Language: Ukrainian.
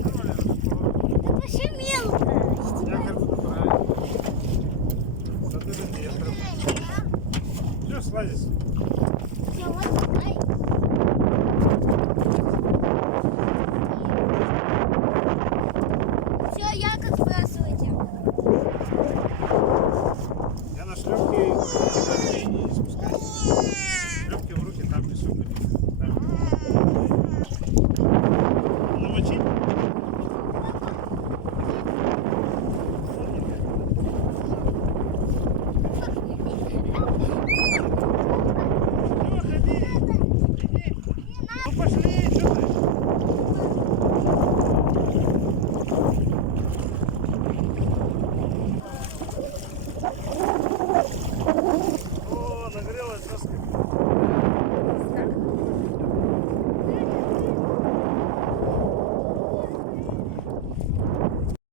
Это вообще мелко. Я кажу, правильно. Та ти не я прям. Що слазиш? Я вот давай.